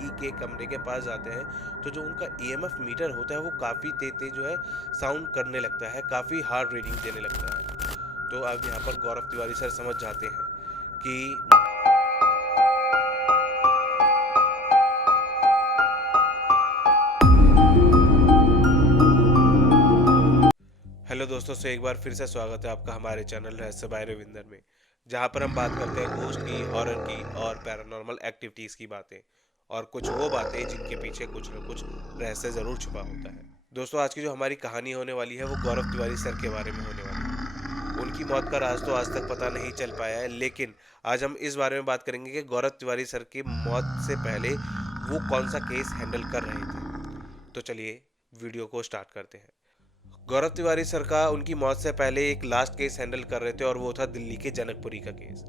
लड़की के कमरे के पास जाते हैं तो जो उनका ईएमएफ मीटर होता है वो काफ़ी तेज तेज जो है साउंड करने लगता है, काफ़ी हार्ड रीडिंग देने लगता है। तो अब यहाँ पर गौरव तिवारी सर समझ जाते हैं कि हेलो दोस्तों, से एक बार फिर से स्वागत है आपका हमारे चैनल रहस्य बाय रविंदर में, जहाँ पर हम बात करते हैं घोस्ट की, हॉरर की और पैरानॉर्मल एक्टिविटीज़ की बातें और कुछ वो बातें जिनके पीछे कुछ न कुछ रहस्य ज़रूर छुपा होता है। दोस्तों, आज की जो हमारी कहानी होने वाली है वो गौरव तिवारी सर के बारे में होने वाली है। उनकी मौत का राज तो आज तक पता नहीं चल पाया है, लेकिन आज हम इस बारे में बात करेंगे कि गौरव तिवारी सर की मौत से पहले वो कौन सा केस हैंडल कर रहे थे। तो चलिए वीडियो को स्टार्ट करते हैं। गौरव तिवारी सर का उनकी मौत से पहले एक लास्ट केस हैंडल कर रहे थे और वो था दिल्ली के जनकपुरी का केस।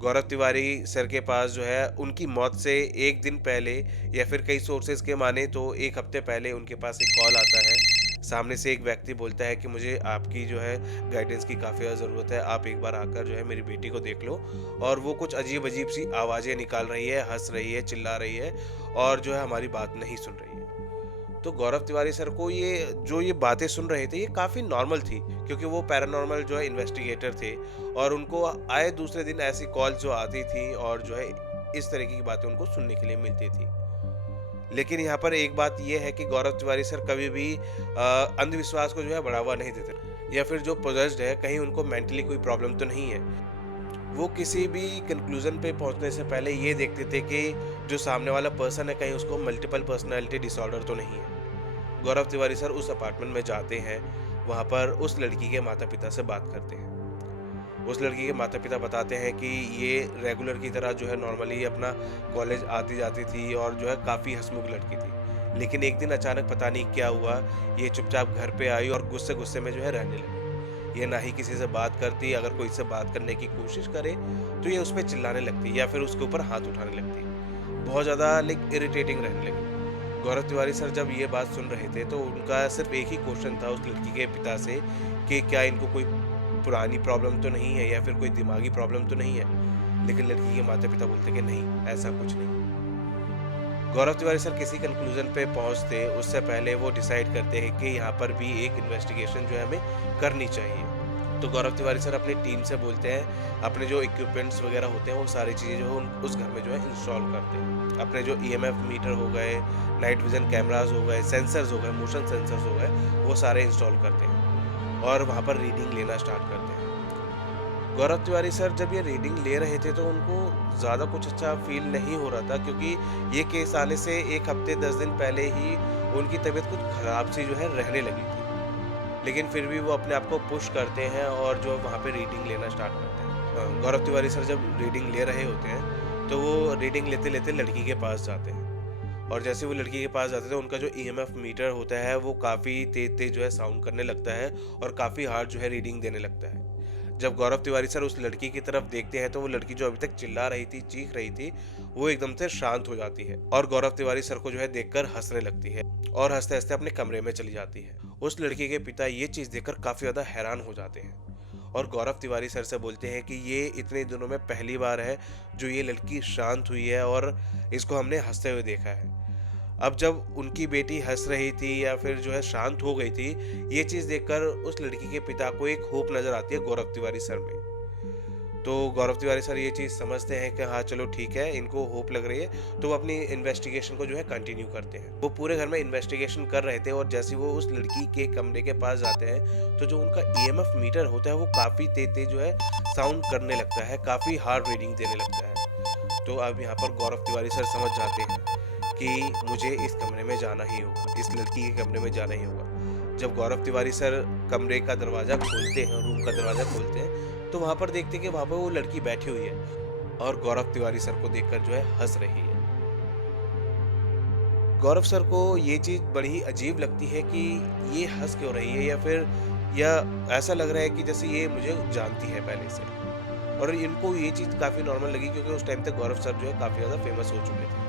गौरव तिवारी सर के पास जो है उनकी मौत से एक दिन पहले या फिर कई सोर्सेज के माने तो एक हफ्ते पहले उनके पास एक कॉल आता है। सामने से एक व्यक्ति बोलता है कि मुझे आपकी जो है गाइडेंस की काफ़ी ज़्यादा ज़रूरत है, आप एक बार आकर जो है मेरी बेटी को देख लो। और वो कुछ अजीब अजीब सी आवाज़ें निकाल रही है, हंस रही है, चिल्ला रही है और जो है हमारी बात नहीं सुन रही है। तो गौरव तिवारी सर को ये बातें सुन रहे थे ये काफ़ी नॉर्मल थी, क्योंकि वो पैरानॉर्मल जो है इन्वेस्टिगेटर थे और उनको आए दूसरे दिन ऐसी कॉल जो आती थी और जो है इस तरीके की बातें उनको सुनने के लिए मिलती थी। लेकिन यहाँ पर एक बात ये है कि गौरव तिवारी सर कभी भी अंधविश्वास को जो है बढ़ावा नहीं देते, या फिर जो पोजेस्ड है कहीं उनको मेंटली कोई प्रॉब्लम तो नहीं है। वो किसी भी कंक्लूजन पे पहुंचने से पहले ये देखते थे कि जो सामने वाला पर्सन है कहीं उसको मल्टीपल पर्सनालिटी डिसऑर्डर तो नहीं है। गौरव तिवारी सर उस अपार्टमेंट में जाते हैं, वहाँ पर उस लड़की के माता पिता से बात करते हैं। उस लड़की के माता पिता बताते हैं कि ये रेगुलर की तरह जो है नॉर्मली अपना कॉलेज आती जाती थी और जो है काफ़ी हंसमुख लड़की थी। लेकिन एक दिन अचानक पता नहीं क्या हुआ, ये चुपचाप घर पे आई और गुस्से गुस्से में जो है रहने लगी। ये ना ही किसी से बात करती, अगर कोई से बात करने की कोशिश करे तो ये उस पर चिल्लाने लगती या फिर उसके ऊपर हाथ उठाने लगती। बहुत ज़्यादा इरिटेटिंग रहने लगी। गौरव तिवारी सर जब ये बात सुन रहे थे तो उनका सिर्फ एक ही क्वेश्चन था उस लड़की के पिता से कि क्या इनको कोई पुरानी प्रॉब्लम तो नहीं है या फिर कोई दिमागी प्रॉब्लम तो नहीं है। लेकिन लड़की के माता पिता बोलते कि नहीं, ऐसा कुछ नहीं। गौरव तिवारी सर किसी कंक्लूजन पे पहुंचते उससे पहले वो डिसाइड करते हैं कि यहाँ पर भी एक इन्वेस्टिगेशन जो है हमें करनी चाहिए। तो गौरव तिवारी सर अपनी टीम से बोलते हैं अपने जो इक्विपमेंट्स वगैरह होते हैं वो सारी चीज़ें जो है उस घर में जो है इंस्टॉल करते हैं। अपने जो ईएमएफ मीटर हो गए, नाइट विजन कैमराज हो गए, सेंसर्स हो गए, मोशन सेंसर्स हो गए, वो सारे इंस्टॉल करते हैं और वहाँ पर रीडिंग लेना स्टार्ट करते हैं। गौरव तिवारी सर जब ये रीडिंग ले रहे थे तो उनको ज़्यादा कुछ अच्छा फील नहीं हो रहा था, क्योंकि ये केस आने से एक हफ्ते 10 दिन पहले ही उनकी तबीयत कुछ ख़राब सी जो है रहने लगी थी। लेकिन फिर भी वो अपने आप को पुश करते हैं और जो वहाँ पे रीडिंग लेना स्टार्ट करते हैं। गौरव तिवारी सर जब रीडिंग ले रहे होते हैं तो वो रीडिंग लेते लेते लड़की के पास जाते हैं और जैसे वो लड़की के पास जाते थे उनका जो ईएमएफ मीटर होता है वो काफ़ी तेज तेज जो है साउंड करने लगता है और काफ़ी हार्ड जो है रीडिंग देने लगता है। जब गौरव तिवारी सर उस लड़की की तरफ देखते हैं तो वो लड़की जो अभी तक चिल्ला रही थी, चीख रही थी, वो एकदम से शांत हो जाती है और गौरव तिवारी सर को जो है देखकर हंसने लगती है और हंसते हंसते अपने कमरे में चली जाती है। उस लड़की के पिता ये चीज़ देखकर काफ़ी ज़्यादा हैरान हो जाते हैं और गौरव तिवारी सर से बोलते हैं कि ये इतने दिनों में पहली बार है जो ये लड़की शांत हुई है और इसको हमने हंसते हुए देखा है। अब जब उनकी बेटी हंस रही थी या फिर जो है शांत हो गई थी, ये चीज़ देखकर उस लड़की के पिता को एक होप नज़र आती है गौरव तिवारी सर में। तो गौरव तिवारी सर ये चीज़ समझते हैं कि हाँ चलो ठीक है, इनको होप लग रही है, तो वो अपनी इन्वेस्टिगेशन को जो है कंटिन्यू करते हैं। वो पूरे घर में इन्वेस्टिगेशन कर रहे थे और जैसे वो उस लड़की के कमरे के पास जाते हैं तो जो उनका ईएमएफ मीटर होता है वो काफ़ी तेज तेज जो है साउंड करने लगता है, काफ़ी हार्ड रीडिंग देने लगता है। तो अब यहाँ पर गौरव तिवारी सर समझ जाते हैं कि मुझे इस कमरे में जाना ही होगा, इस लड़की के कमरे में जाना ही होगा। जब गौरव तिवारी सर कमरे का दरवाज़ा खोलते हैं, रूम का दरवाज़ा खोलते हैं, तो वहाँ पर देखते हैं कि वहाँ पर वो लड़की बैठी हुई है और गौरव तिवारी सर को देखकर जो है हंस रही है। गौरव सर को ये चीज़ बड़ी ही अजीब लगती है कि ये हंस क्यों रही है, या ऐसा लग रहा है कि जैसे ये मुझे जानती है पहले से। और इनको ये चीज़ काफ़ी नॉर्मल लगी क्योंकि उस टाइम तक गौरव सर जो है काफ़ी ज़्यादा फेमस हो चुके थे।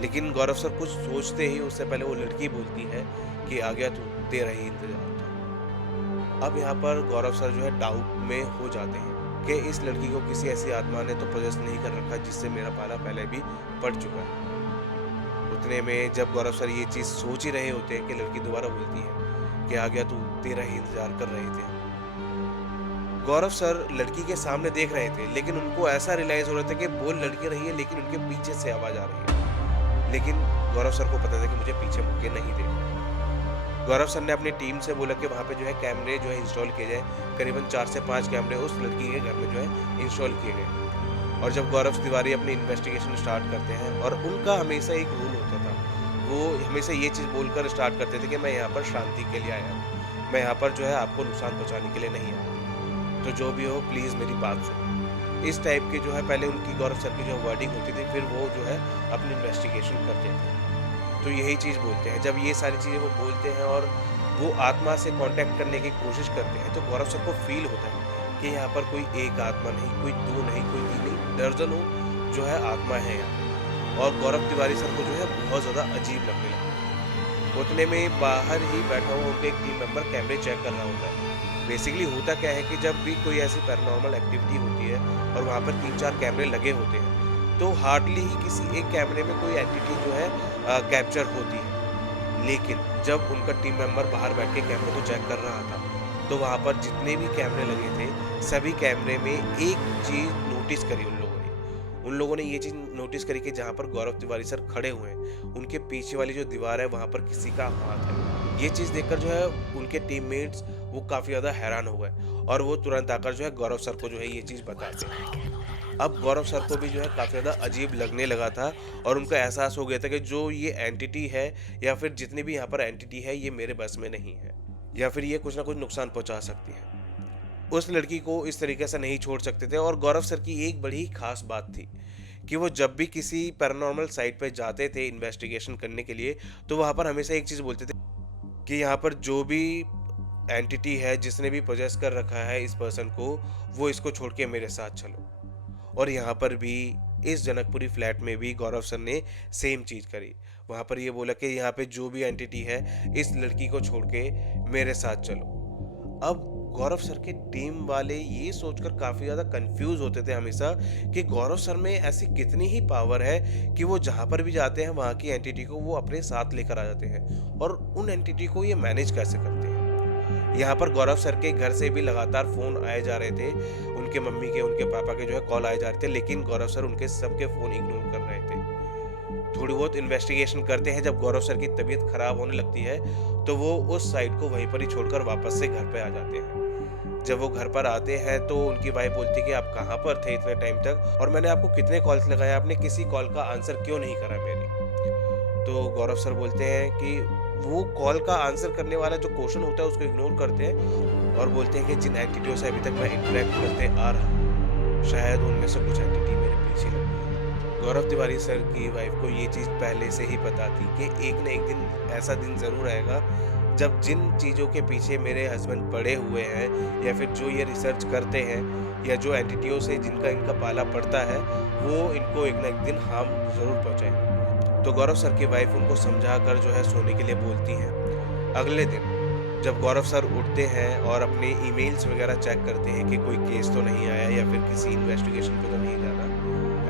लेकिन गौरव सर कुछ सोचते ही उससे पहले वो लड़की बोलती है कि आ गया तू, तेरा ही इंतजार था। अब यहाँ पर गौरव सर जो है डाउट में हो जाते हैं कि इस लड़की को किसी ऐसी आत्मा ने तो पोजेस नहीं कर रखा जिससे मेरा पाला पहले भी पड़ चुका है। उतने में जब गौरव सर ये चीज़ सोच ही रहे होते हैं कि लड़की दोबारा बोलती है कि आ गया तू, तेरा ही इंतजार कर रहे थे। गौरव सर लड़की के सामने देख रहे थे, लेकिन उनको ऐसा रियलाइज हो रहा था कि बोल लड़की रही है लेकिन उनके पीछे से आवाज आ रही है। लेकिन गौरव सर को पता था कि मुझे पीछे मुड़ के नहीं देखना। गौरव सर ने अपनी टीम से बोला कि वहाँ पे जो है कैमरे जो है इंस्टॉल किए जाए। करीबन 4 से 5 कैमरे उस लड़की के घर में जो है इंस्टॉल किए गए। और जब गौरव तिवारी अपनी इन्वेस्टिगेशन स्टार्ट करते हैं, और उनका हमेशा एक रूल होता था, वो हमेशा ये चीज़ बोलकर स्टार्ट करते थे कि मैं यहाँ पर शांति के लिए आया हूँ, मैं यहाँ पर जो है आपको नुकसान पहुँचाने के लिए नहीं आया, तो जो भी हो प्लीज़ मेरी बात सुनो। इस टाइप की जो है पहले उनकी गौरव सर की जो वर्डिंग होती थी, फिर वो जो है अपनी इन्वेस्टिगेशन करते थे। तो यही चीज़ बोलते हैं। जब ये सारी चीज़ें वो बोलते हैं और वो आत्मा से कांटेक्ट करने की कोशिश करते हैं, तो गौरव सर को फील होता है कि यहाँ पर कोई एक आत्मा नहीं, कोई दो नहीं, कोई तीन नहीं, दर्जनों जो है आत्मा है यहाँ। और गौरव तिवारी सर को जो है बहुत ज़्यादा अजीब लगने लगा। उतने में बाहर ही बैठा हुआ उनका एक टीम मेंबर कैमरे चेक कर रहा होता है। बेसिकली होता क्या है कि जब भी कोई ऐसी पैरानॉर्मल एक्टिविटी होती है और वहाँ पर 3-4 कैमरे लगे होते हैं, तो हार्डली ही किसी एक कैमरे में कोई एंटिटी जो है कैप्चर होती है। लेकिन जब उनका टीम मेंबर बाहर बैठ के कैमरे को चेक कर रहा था, तो वहाँ पर जितने भी कैमरे लगे थे, सभी कैमरे में एक चीज़ नोटिस करी उन लोगों ने ये चीज़ नोटिस करी कि जहाँ पर गौरव तिवारी सर खड़े हुए हैं, उनके पीछे वाली जो दीवार है वहाँ पर किसी का हाथ है। ये चीज़ देखकर जो है उनके टीममेट्स वो काफ़ी ज़्यादा हैरान हो गए, और वो तुरंत आकर जो है गौरव सर को जो है ये चीज़ बताते हैं। अब गौरव सर को भी जो है काफ़ी ज़्यादा अजीब लगने लगा था, और उनको एहसास हो गया था कि जो ये एंटिटी है या फिर जितनी भी यहाँ पर एंटिटी है, ये मेरे बस में नहीं है, या फिर ये कुछ ना कुछ नुकसान पहुँचा सकती है। उस लड़की को इस तरीके से नहीं छोड़ सकते थे। और गौरव सर की एक बड़ी खास बात थी कि वो जब भी किसी पैरानॉर्मल साइट पे जाते थे इन्वेस्टिगेशन करने के लिए, तो वहाँ पर हमेशा एक चीज़ बोलते थे कि यहाँ पर जो भी एंटिटी है, जिसने भी पोजेस कर रखा है इस पर्सन को, वो इसको छोड़ के मेरे साथ चलो। और यहाँ पर भी इस जनकपुरी फ्लैट में भी गौरव सर ने सेम चीज़ करी। वहाँ पर ये बोला कि यहाँ पे जो भी एंटिटी है, इस लड़की को छोड़ के मेरे साथ चलो। अब गौरव सर के टीम वाले ये सोचकर काफ़ी ज़्यादा कंफ्यूज होते थे हमेशा कि गौरव सर में ऐसी कितनी ही पावर है कि वो जहाँ पर भी जाते हैं वहाँ की एंटिटी को वो अपने साथ लेकर आ जाते हैं, और उन एंटिटी को ये मैनेज कैसे करते हैं। यहाँ पर गौरव सर के घर से भी लगातार फ़ोन आए जा रहे थे, उनके मम्मी के, उनके पापा के जो है कॉल आए जा रहे थे, लेकिन गौरव सर उनके सबके फ़ोन इग्नोर कर रहे थे। थोड़ी बहुत इन्वेस्टिगेशन करते हैं, जब गौरव सर की तबीयत खराब होने लगती है, तो वो उस साइट को वहीं पर ही छोड़कर वापस से घर पे आ जाते हैं। जब वो घर पर आते हैं तो उनकी वाइफ बोलती है कि आप कहाँ पर थे इतने टाइम तक, और मैंने आपको कितने कॉल्स लगाए, आपने किसी कॉल का आंसर क्यों नहीं करा मेरी। तो गौरव सर बोलते हैं कि वो कॉल का आंसर करने वाला जो क्वेश्चन होता है उसको इग्नोर करते हैं, और बोलते हैं कि जिन एंटिटियों से अभी तक मैं इंटरेक्ट करते आ रहा हूँ, शायद उनमें से कुछ एंटिटी मेरे पीछे लगी है। गौरव तिवारी सर की वाइफ को ये चीज़ पहले से ही पता थी कि एक न एक दिन ऐसा दिन ज़रूर आएगा जब जिन चीज़ों के पीछे मेरे हस्बैंड पड़े हुए हैं, या फिर जो ये रिसर्च करते हैं, या जो एंटिटियों से जिनका इनका पाला पड़ता है, वो इनको एक न एक दिन हार्म ज़रूर पहुँचाएंगे। तो गौरव सर की वाइफ उनको समझा कर जो है सोने के लिए बोलती हैं। अगले दिन जब गौरव सर उठते हैं और अपने ईमेल्स वगैरह चेक करते हैं कि कोई केस तो नहीं आया या फिर किसी इन्वेस्टिगेशन पे तो नहीं जाना,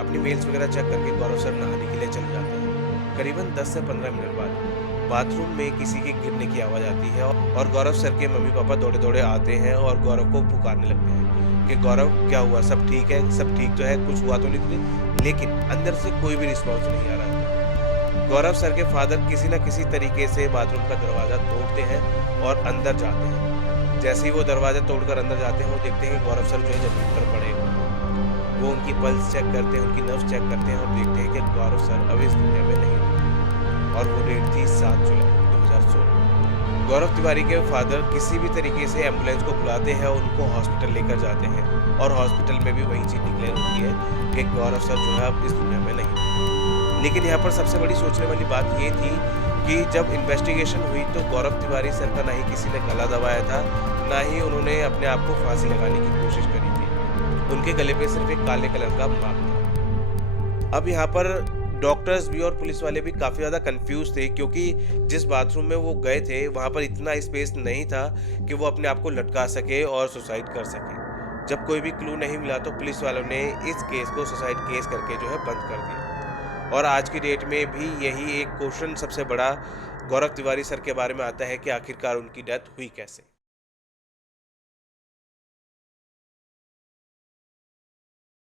अपनी मेल्स वगैरह चेक करके गौरव सर नहाने के लिए चले जाते हैं। करीबन 10 से 15 मिनट बाद बाथरूम में किसी के गिरने की आवाज़ आती है, और गौरव सर के मम्मी पापा दौड़े दौड़े आते हैं और गौरव को पुकारने लगते हैं कि गौरव क्या हुआ, सब ठीक है, सब ठीक तो है, कुछ हुआ तो नहीं। लेकिन अंदर से कोई भी रिस्पॉन्स नहीं आ रहा था। गौरव सर के फादर किसी न किसी तरीके से बाथरूम का दरवाज़ा तोड़ते हैं और अंदर जाते हैं। जैसे ही वो दरवाज़ा तोड़कर अंदर जाते हैं, वो देखते हैं गौरव सर जो है ज़मीन पर पड़े हुए। वो उनकी पल्स चेक करते हैं, उनकी नर्व्स चेक करते हैं, और देखते हैं कि गौरव सर अब इस दुनिया में नहीं, और वो डेट थी 7 जुलाई 2016। गौरव तिवारी के फादर किसी भी तरीके से एम्बुलेंस को बुलाते हैं और उनको हॉस्पिटल लेकर जाते हैं, और हॉस्पिटल में भी वही चीज़ डिक्लेयर होती है कि गौरव सर जो है अब इस दुनिया में नहीं। लेकिन यहाँ पर सबसे बड़ी सोचने वाली बात ये थी कि जब इन्वेस्टिगेशन हुई तो गौरव तिवारी सर का ना ही किसी ने गला दबाया था, ना ही उन्होंने अपने आप को फांसी लगाने की कोशिश करी थी। उनके गले पे सिर्फ एक काले कलर का मार्क था। अब यहाँ पर डॉक्टर्स भी और पुलिस वाले भी काफ़ी ज़्यादा कंफ्यूज थे, क्योंकि जिस बाथरूम में वो गए थे वहाँ पर इतना स्पेस नहीं था कि वो अपने आप को लटका सके और सुसाइड कर सके। जब कोई भी क्लू नहीं मिला तो पुलिस वालों ने इस केस को सुसाइड केस करके जो है बंद कर दिया, और आज की डेट में भी यही एक क्वेश्चन सबसे बड़ा गौरव तिवारी सर के बारे में आता है कि आखिरकार उनकी डेथ हुई कैसे?